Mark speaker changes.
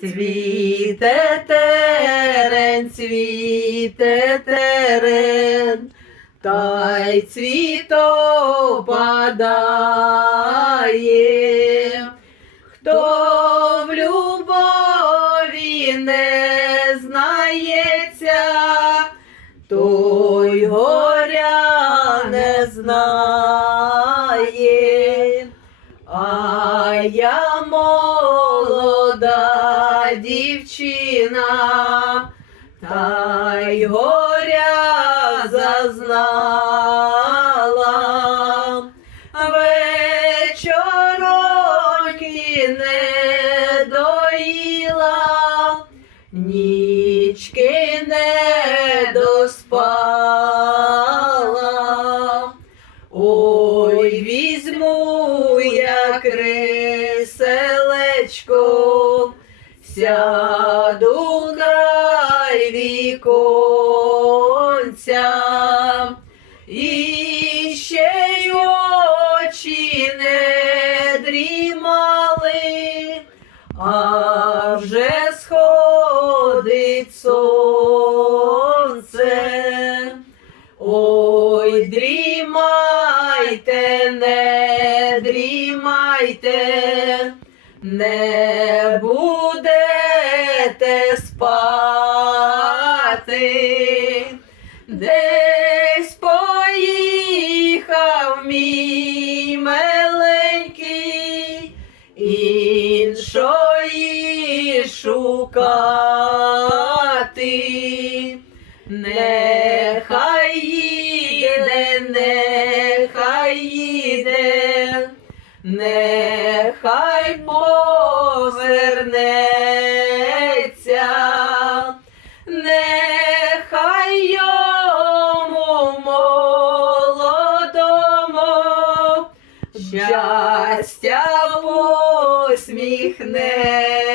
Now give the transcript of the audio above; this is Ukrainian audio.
Speaker 1: Цвіте терен, цвіте терен, та й цвіто падає. Хто в любові не знається, той горя не знає. А я дівчина, та й горя зазнала. Вечороньки не доїла, нічки не доспала. Ой, візьму я креселечко, сяду край віконця, і ще й очі не дрімали, а вже сходить сонце. Ой, дрімайте, не дрімайте, не будете спати, десь поїхав мій миленький, іншої шукати. Нехай їде, нехай їде, нехай повернеться, щастя посміхнеться.